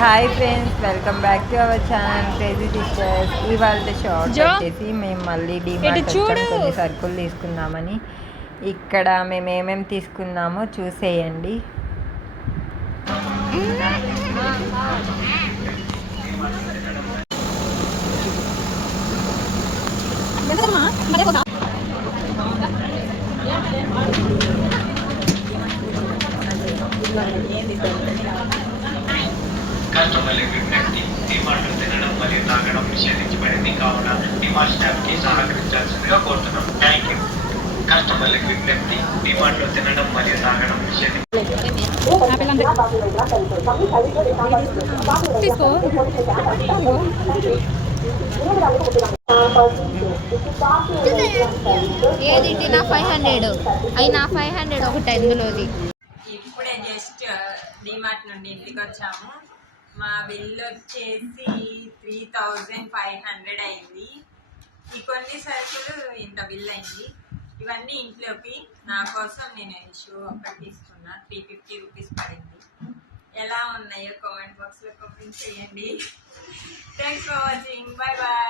Hi friends, welcome back to our channel crazy sisters. ఇవాళ short వచ్చేసి మేము మళ్ళీ డీమార్ట్ వచ్చాం కొన్ని సరుకులు తీసుకుందామని. ఇక్కడ మేము ఏమేమి తీసుకున్నామో చూసేయండి. కస్టమర్ల విజ్ఞప్తి, డిమార్ట్లో తినడం మరియు తాగడం నిషేధించబడింది కావున డిమార్ట్ స్టాఫ్కి సహకరించాల్సిందిగా కోరుతున్నాం. Thank you. కస్టమర్ల విజ్ఞప్తి, డిమార్ట్లో తినడం మరియు తాగడం ఏది నా 500 అయి నా 500 ఒకటి ఇందులోది. ఇప్పుడే జస్ట్ డిమార్ట్ నుండి ఇంటికి వచ్చాము. మా బిల్ వచ్చేసి 3500 అయింది. ఈ కొన్ని సరుకులు ఇంత బిల్ అయింది. ఇవన్నీ ఇంట్లోకి నా కోసం నేను షూ ఒకటి తీసుకున్నా. 350 రూపీస్ పడింది. ఎలా ఉన్నాయో కామెంట్ బాక్స్లో కామెంట్ చేయండి. Thanks for watching. Bye bye.